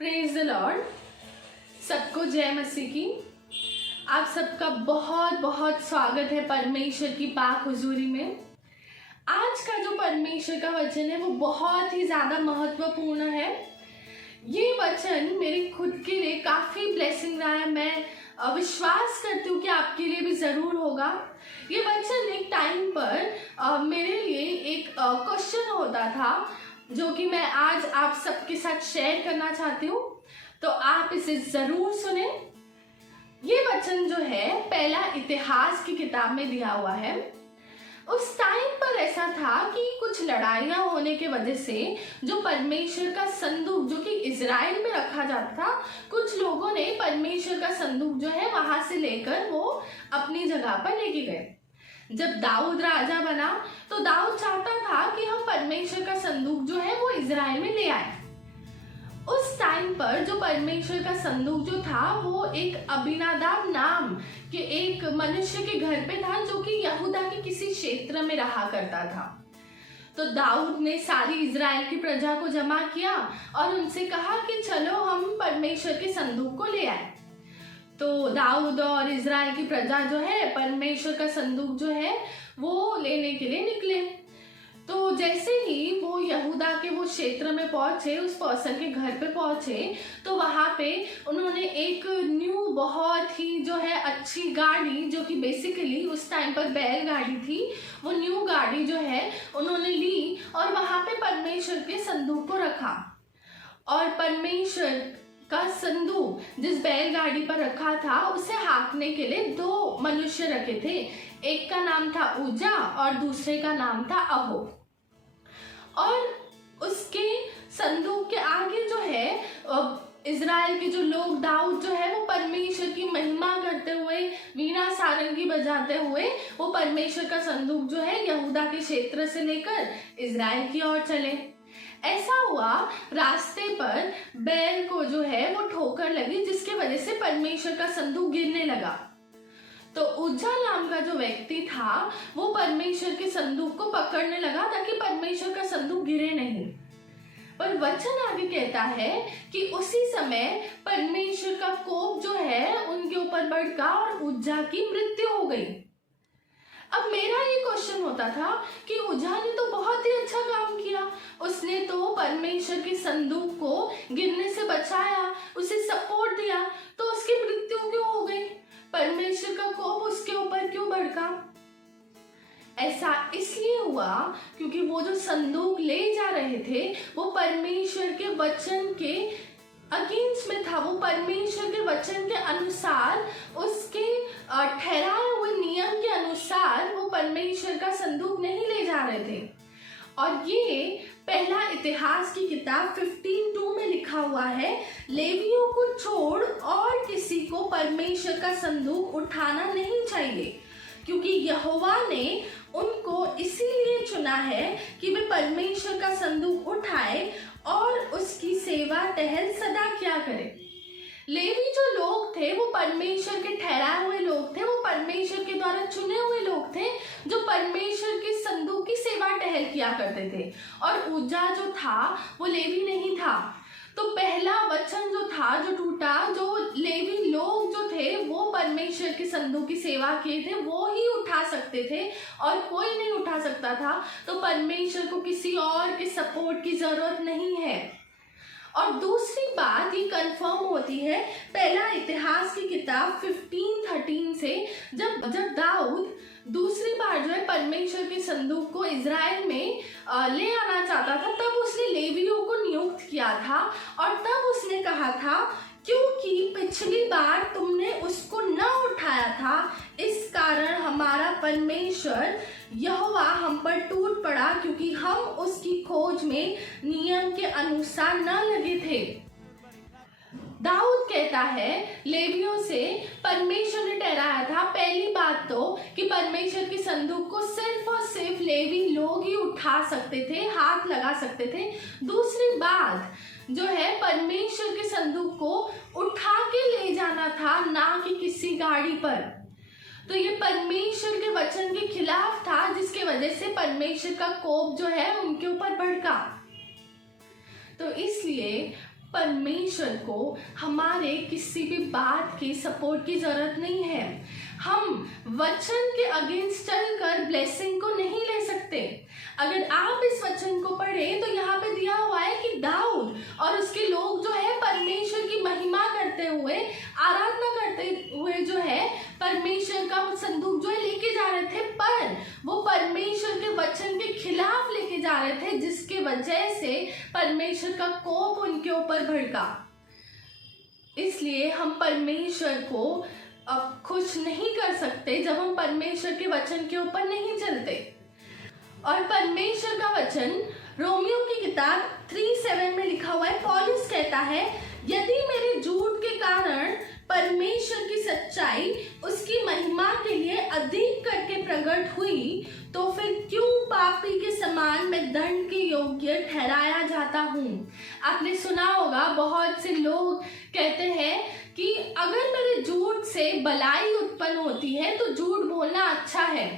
Praise the Lord. सबको जय मसीह की। आप सबका बहुत बहुत स्वागत है परमेश्वर की पाक हुजूरी में। आज का जो परमेश्वर का वचन है वो बहुत ही ज़्यादा महत्वपूर्ण है। ये वचन मेरे खुद के लिए काफ़ी ब्लेसिंग रहा है। मैं विश्वास करती हूँ कि आपके लिए भी ज़रूर होगा। ये वचन एक टाइम पर मेरे लिए एक क्वेश्चन होता था जो कि मैं आज आप सबके साथ शेयर करना चाहती हूँ, तो आप इसे ज़रूर सुने। ये वचन जो है पहला इतिहास की किताब में दिया हुआ है। उस टाइम पर ऐसा था कि कुछ लड़ाइयाँ होने के वजह से जो परमेश्वर का संदूक जो कि इज़राइल में रखा जाता था, कुछ लोगों ने परमेश्वर का संदूक जो है वहाँ से लेकर वो अपनी जगह पर लेके गए। जब दाऊद राजा बना तो दाऊद चाहता था कि हम परमेश्वर का संदूक जो है वो इज़राइल में ले आए। उस टाइम पर जो परमेश्वर का संदूक जो था वो एक अबीनादाब नाम के एक मनुष्य के घर पे था जो कि यहूदा के किसी क्षेत्र में रहा करता था। तो दाऊद ने सारी इज़राइल की प्रजा को जमा किया और उनसे कहा कि चलो हम परमेश्वर के संदूक को ले आए। तो दाऊद और इज़राइल की प्रजा जो है परमेश्वर का संदूक जो है वो लेने के लिए निकले। तो जैसे ही वो यहूदा के वो क्षेत्र में पहुंचे, उस पर्सन के घर पे पहुंचे, तो वहाँ पे उन्होंने एक न्यू बहुत ही जो है अच्छी गाड़ी जो कि बेसिकली उस टाइम पर बैलगाड़ी थी, वो न्यू गाड़ी जो है उन्होंने ली और वहाँ पे परमेश्वर के संदूक को रखा। और परमेश्वर का संदूक जिस बैलगाड़ी पर रखा था उसे हाँकने के लिए दो मनुष्य रखे थे। एक का नाम था उज्जा और दूसरे का नाम था अहो। और उसके संदूक के आगे जो है इज़राइल के जो लोग, दाऊद जो है वो परमेश्वर की महिमा करते हुए, वीणा सारंगी बजाते हुए वो परमेश्वर का संदूक जो है यहूदा के क्षेत्र से लेकर इज़राइल की ओर चले। ऐसा हुआ, रास्ते पर बैल को जो है वो ठोकर लगी जिसके वजह से परमेश्वर का संदूक गिरने लगा। तो उज्जा नाम का जो व्यक्ति था वो परमेश्वर के संदूक को पकड़ने लगा ताकि परमेश्वर का संदूक गिरे नहीं। पर वचन आगे कहता है कि उसी समय परमेश्वर का कोप जो है उनके ऊपर भड़का और उज्जा की मृत्यु हो गई। अब मेरा ये क्वेश्चन होता था कि उज्जा ने तो बहुत ही अच्छा काम किया, उसने तो परमेश्वर के संदूक को गिरने से बचाया, उसे सपोर्ट दिया, तो उसकी मृत्यु क्यों हो गई? परमेश्वर का कोप उसके ऊपर क्यों भड़का? ऐसा इसलिए हुआ क्योंकि वो जो संदूक ले जा रहे थे वो परमेश्वर के वचन के अगेंस्ट में था। वो परमेश्वर के वचन के अनुसार, उसके ठहराए हुए नियम के अनुसार वो परमेश्वर का संदूक नहीं ले जा रहे थे। और ये पहला इतिहास की किताब 15:2 में लिखा हुआ है, लेवियों को छोड़ और किसी को परमेश्वर का संदूक उठाना नहीं चाहिए क्योंकि यहोवा ने उनको इसीलिए चुना है कि वे परमेश्वर का संदूक उठाए और उसकी सेवा टहल सदा क्या करें। लेवी जो लोग थे वो परमेश्वर के ठहराए हुए लोग थे, वो परमेश्वर के द्वारा चुने हुए लोग थे जो परमेश्वर के संदूक की सेवा टहल किया करते थे। और उज्जा जो था वो लेवी नहीं था। तो पहला वचन जो था जो टूटा, जो लेवी लोग जो थे वो परमेश्वर के संदूक की सेवा किए थे वो ही उठा सकते थे और कोई नहीं उठा सकता था। तो परमेश्वर को किसी और के सपोर्ट की जरूरत नहीं है। और दूसरी बात ये कंफर्म होती है पहला इतिहास की किताब 15:13 से, जब दाऊद दूसरी बार जो है परमेश्वर के संदूक को इज़राइल में ले आना चाहता था, तब उसने लेवियों को नियुक्त किया था। और तब उसने कहा था क्योंकि पिछली बार तुमने उसको न उठाया था, इस कारण हमारा परमेश्वर यहोवा हम पर टूट पड़ा क्योंकि हम उसकी खोज में नियम के अनुसार न लगे थे। दाऊद कहता है लेवियों से परमेश्वर ने ठहराया था, पहली बात तो कि परमेश्वर की संदूक को सिर्फ और सिर्फ लेवी लोग ही उठा सकते थे, हाथ लगा सकते थे। दूसरी बात जो है परमेश्वर के संदूक को उठा के ले जाना था, ना कि किसी गाड़ी पर। तो ये परमेश्वर के वचन के खिलाफ था जिसके वजह से परमेश्वर का कोप जो है उनके ऊपर भड़का। तो इसलिए परमेश्वर को हमारे किसी भी बात की सपोर्ट की जरूरत नहीं है। हम वचन के अगेंस्ट चलकर ब्लेसिंग को नहीं ले सकते। अगर आप इस वचन को पढ़ें तो यहाँ पे दिया हुआ है कि दाऊद और उसके लोग जो है परमेश्वर की महिमा करते हुए, आराधना करते हुए जो है परमेश्वर का संदूक जो है लेके जा रहे थे, पर वो परमेश्वर के वचन के खिलाफ लेके जा रहे थे, जिसके वजह से परमेश्वर का कोप उनके ऊपर भड़का। इसलिए हम परमेश्वर को अब खुश नहीं कर सकते जब हम परमेश्वर के वचन के ऊपर नहीं चलते। और परमेश्वर का वचन रोमियो की किताब 3:7 में लिखा हुआ है। पौलुस कहता है, यदि मेरे झूठ के कारण परमेश्वर की सच्चाई उसकी महिमा के लिए अधिक करके प्रकट हुई, तो फिर क्यों पापी के समान मैं दंड के योग्य ठहराया जाता हूँ। आपने सुना होगा, बहुत से लोग कहते हैं कि अगर मेरे झूठ से भलाई उत्पन्न होती है तो झूठ बोलना अच्छा है।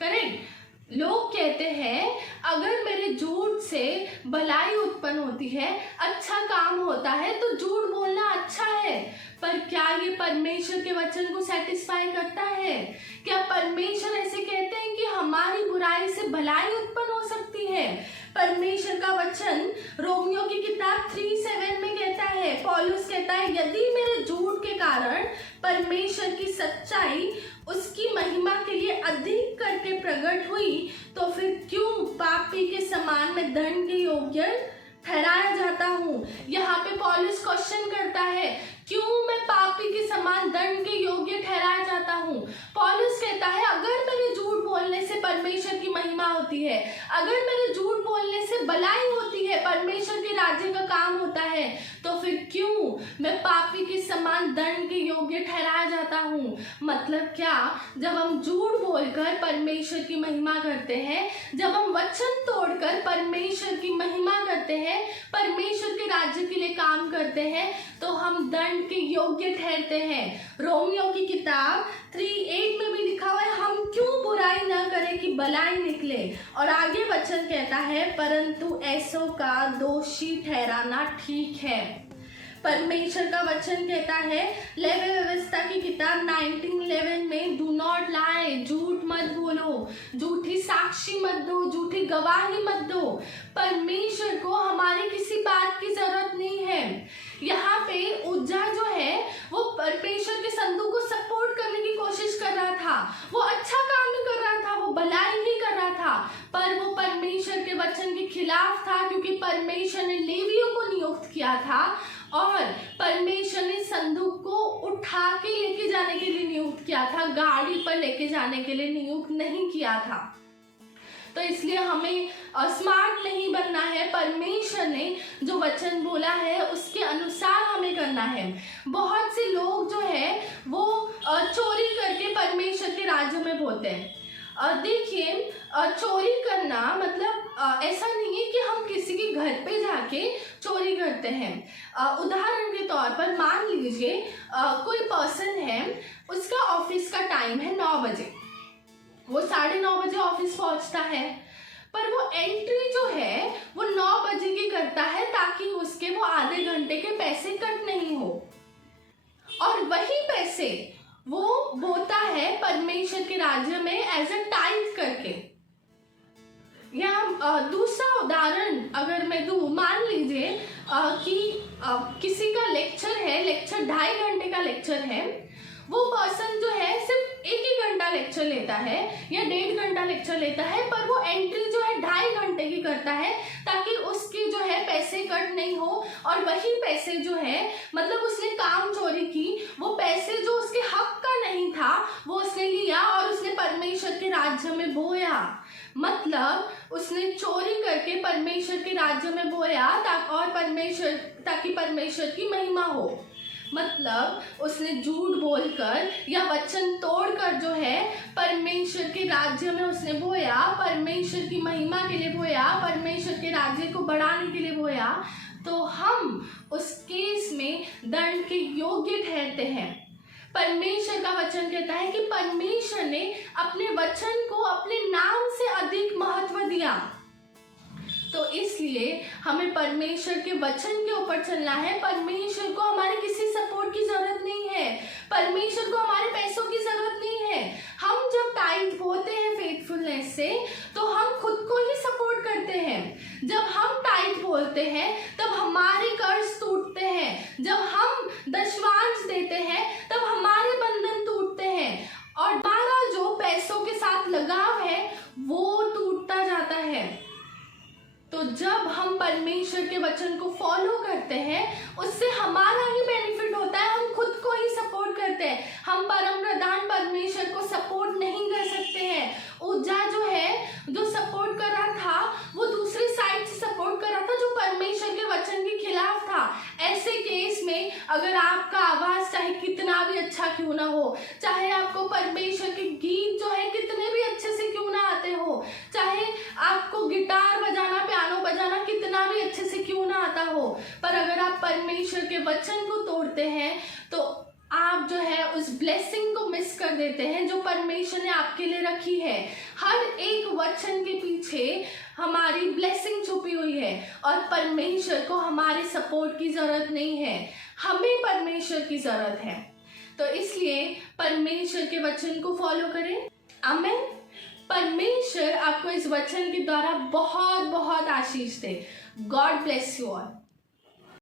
करेक्ट, लोग कहते हैं अगर मेरे झूठ से भलाई उत्पन्न होती है, अच्छा काम होता है, तो झूठ बोलना अच्छा है। पर क्या ये परमेश्वर के वचन को सेटिस्फाई करता है? क्या परमेश्वर ऐसे कहते हैं कि हमारी बुराई से भलाई उत्पन्न हो सकती है? परमेश्वर का वचन रोमियो की किताब 3:7 में कहता है, पौलुस कहता है, यदि मेरे झूठ के कारण परमेश्वर की सच्चाई उसकी महिमा के लिए अधिक करके प्रकट हुई, तो फिर क्यों पापी के समान मैं दंड के योग्य ठहराया जाता हूँ। यहाँ पे पौलुस क्वेश्चन करता है, क्यों मैं पापी के समान दंड के योग्य ठहराया जाता हूँ। पौलुस कहता है, अगर मेरे झूठ बोलने से परमेश्वर की महिमा होती है, अगर मेरे झूठ बोलने से भलाई होती है, परमेश्वर के राज्य का काम होता है, तो फिर क्यों मैं पापी के समान दंड के योग्य ठहराया जाता हूँ। मतलब क्या, जब हम झूठ बोलकर परमेश्वर की महिमा करते हैं, जब हम वचन तोड़कर परमेश्वर की महिमा करते हैं, परमेश्वर के राज्य के लिए काम करते हैं, तो हम दंड के योग्य ठहरते हैं। रोमियो की किताब 3:8 में भी लिखा हुआ है, हम क्यों बुराई न करें कि भलाई निकले। और आगे वचन कहता है, परंतु ऐसों का दोषी ठहराना ठीक है। परमेश्वर का वचन कहता है, लेवी व्यवस्था की किताब 19:11 में, डू नॉट लाई, झूठ मत बोलो, झूठी साक्षी मत दो, झूठी गवाही मत दो। परमेश्वर को हमारी किसी बात की जरूरत नहीं है। यहाँ पे उज्जा जो है वो परमेश्वर के संदूक को सपोर्ट करने की कोशिश कर रहा था, वो अच्छा काम नहीं कर रहा था, वो भलाई ही कर रहा था, पर वो परमेश्वर के वचन के खिलाफ था, क्योंकि परमेश्वर ने लेवियों को नियुक्त किया था और परमेश्वर ने संदूक को उठा के लेके जाने के लिए नियुक्त किया था, गाड़ी पर लेके जाने के लिए नियुक्त नहीं किया था। तो इसलिए हमें स्मार्ट नहीं बनना है, परमेश्वर ने जो वचन बोला है उसके अनुसार हमें करना है। बहुत से लोग जो है वो चोरी करके परमेश्वर के राज्य में बोलते हैं। देखिए, चोरी करना मतलब ऐसा नहीं है कि हम किसी के घर पे जाके चोरी करते हैं। उदाहरण के तौर पर मान लीजिए कोई पर्सन है, उसका ऑफिस का टाइम है 9 बजे, वो 9:30 बजे ऑफिस पहुंचता है, पर वो एंट्री जो है वो 9 बजे की करता है, ताकि उसके वो आधे घंटे के पैसे कट नहीं हो, और वही पैसे वो बोता है परमेश्वर के राज्य में एज अ टाइथ करके। या दूसरा उदाहरण अगर मैं दूं, मान लीजिए कि किसी का लेक्चर है, लेक्चर 2.5 घंटे का लेक्चर है, वो पर्सन जो है सिर्फ 1 घंटा लेक्चर लेता है या 1.5 घंटा लेक्चर लेता है, पर वो एंट्री जो है 2.5 घंटे की करता है, ताकि उसकी जो है पैसे कट नहीं हो, और वही पैसे जो है मतलब उसने काम चोरी की, वो पैसे जो उसके हक का नहीं था वो उसने लिया और उसने परमेश्वर के राज्य में बोया। मतलब उसने चोरी करके परमेश्वर के राज्य में बोया ताकि परमेश्वर की महिमा हो। मतलब उसने झूठ बोलकर या वचन तोड़कर जो है परमेश्वर के राज्य में उसने बोया, परमेश्वर की महिमा के लिए बोया, परमेश्वर के राज्य को बढ़ाने के लिए बोया, तो हम उस केस में दंड के योग्य ठहरते हैं। परमेश्वर का वचन कहता है कि परमेश्वर ने अपने वचन को अपने नाम से अधिक महत्व दिया। तो इसलिए हमें परमेश्वर के वचन के ऊपर चलना है। परमेश्वर को हमारे किसी सपोर्ट की जरूरत नहीं है, परमेश्वर को हमारे पैसों की जरूरत नहीं है। हम जब टाइट होते हैं फेथफुलनेस से तो हम खुद को ही सपोर्ट करते हैं। जब हम टाइट बोलते हैं तब हमारे कर्ज टूटते हैं, जब हम दशवांश देते हैं तब हमारे बंधन टूटते हैं, और हमारा जो पैसों के साथ लगाव है वो टूटता जाता है। तो जब हम परमेश्वर के वचन को फॉलो करते हैं उससे हमारा ही बेनिफिट होता है, हम खुद को ही सपोर्ट करते हैं। हम परम प्रधान परमेश्वर को सपोर्ट नहीं कर सकते हैं। उज्जा जो है, जो सपोर्ट कर रहा था वो दूसरी साइड से सपोर्ट कर रहा था जो परमेश्वर के वचन के खिलाफ था। ऐसे केस में अगर आपका आवाज चाहे कितना भी अच्छा क्यों ना हो, चाहे आपको परमेश्वर के गीत जो है कितने भी अच्छे से क्यों ना आते हो, चाहे आपको गिटार बजाना, पियानो बजाना कितना भी अच्छे से क्यों ना आता हो, पर अगर आप परमेश्वर के वचन को तोड़ते हैं तो आप जो है उस ब्लेसिंग को मिस कर देते हैं जो परमेश्वर ने आपके लिए रखी है। हर एक वचन के पीछे हमारी ब्लेसिंग छुपी हुई है और परमेश्वर को हमारे सपोर्ट की जरूरत नहीं है, हमें परमेश्वर की जरूरत है। तो इसलिए परमेश्वर के वचन को फॉलो करें। आमीन। परमेश्वर आपको इस वचन के द्वारा बहुत बहुत आशीष दे। God bless you all.